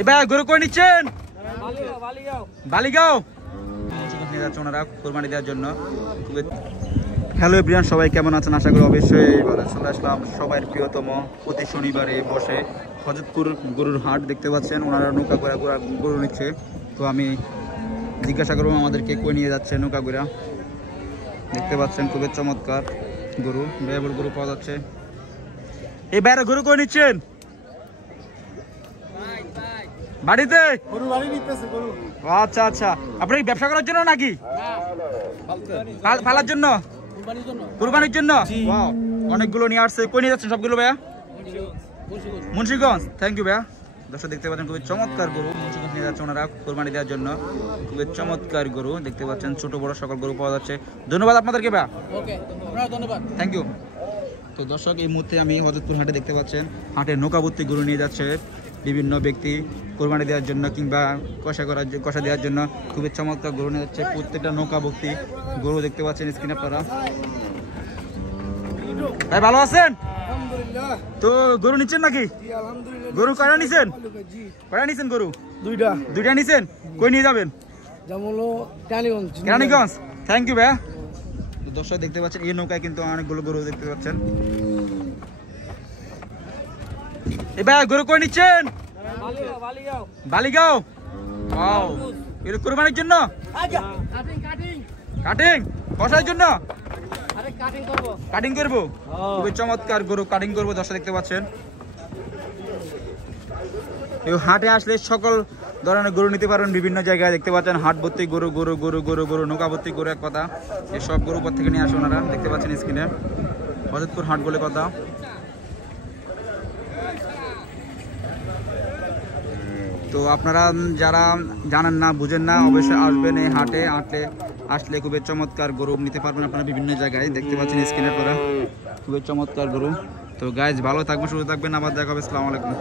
এবার গরু করে নিচ্ছেন বালিগাঁও নিয়ে যাচ্ছে ওনারা কোরবানি দেওয়ার জন্য। হ্যালো এভরিওয়ান, সবাই কেমন আছেন? আশা করি অবশ্যই ভালো। চলে আসলাম সবার প্রিয়তম প্রতি শনিবারে বসে হযরতপুর গরুর হাট। দেখতে পাচ্ছেন ওনারা নৌকা করে গরু নিচ্ছে। তো আমি জিজ্ঞাসা করবো আমাদেরকে কই নিয়ে যাচ্ছে নৌকা করে। দেখতে পাচ্ছেন খুবই চমৎকার গরু, ব্যয়বহুল গরু পাওয়া যাচ্ছে। এই বাইরে গরু করে নিচ্ছেন বাড়িতে? আচ্ছা আচ্ছা, আপনার ব্যবসা করার জন্য নাকি পালার জন্য? কুরবানির জন্য। অনেকগুলো নিয়ে আসছে। কই নিয়ে যাচ্ছেন সবগুলো ভাইয়া? মুন্সিগঞ্জ। থ্যাংক ইউ ভাইয়া। দর্শক দেখতে পাচ্ছেন খুবই চমৎকার গরু মুন্সিগঞ্জ নিয়ে যাচ্ছে ওনারা কোরবানি দেওয়ার জন্য। খুবই চমৎকার গরু দেখতে পাচ্ছেন, ছোট বড় সকল গরু পাওয়া যাচ্ছে। ধন্যবাদ আপনাদেরকে ভাইয়া, থ্যাংক ইউ। তো দর্শক এই মুহূর্তে আমি হযরতপুর হাটে দেখতে পাচ্ছেন হাটে নৌকা ভর্তি গরু নিয়ে যাচ্ছে বিভিন্ন ব্যক্তি কোরবানি দেওয়ার জন্য কিংবা কষা দেওয়ার জন্য। খুবই চমৎকার গরু নিয়ে যাচ্ছে, প্রত্যেকটা নৌকা ভর্তি গরু দেখতে পাচ্ছেন স্ক্রিনে আপনারা। ভাই ভালো আছেন? তো গরু নিচ্ছেন নাকি? গরু কয়টা নিছেন? গরু দুইটা নিছেন। কই নিয়ে যাবেন? কেরানীগঞ্জ। থ্যাংক ইউ ভাইয়া। দর্শক দেখতে পাচ্ছেন এই নৌকায় কিন্তু অনেকগুলো গরু দেখতে পাচ্ছেন। এবার গরু কই নিচ্ছেন? বালিগাঁও। এটা কোরবানির জন্য? কাটিং কষার জন্য কাটিং করবো। খুবই চমৎকার গরু কাটিং করবো। দর্শক দেখতে পাচ্ছেন এই হাটে আসলে সকল ধরনের গরু নিতে পারবেন বিভিন্ন জায়গায়। দেখতে পাচ্ছেন হাট ভর্তি গরু গরু গরু গরু গরু নৌকা ভর্তি গরু। এক কথা এই সব গরু উপর থেকে নিয়ে আসে ওনারা। দেখতে পাচ্ছেন স্ক্রিনে হযরতপুর হাট বলে কথা। তো আপনারা যারা জানেন না বুঝেন না অবশ্যই আসবেন এই হাটে। আসলে খুবই চমৎকার গরু নিতে পারবেন আপনারা বিভিন্ন জায়গায়। দেখতে পাচ্ছেন স্ক্রিনে পরে খুবই চমৎকার গরু। তো গাইজ ভালো থাকবেন, সুস্থ থাকবেন, আবার দেখা হবে। আসসালামু আলাইকুম।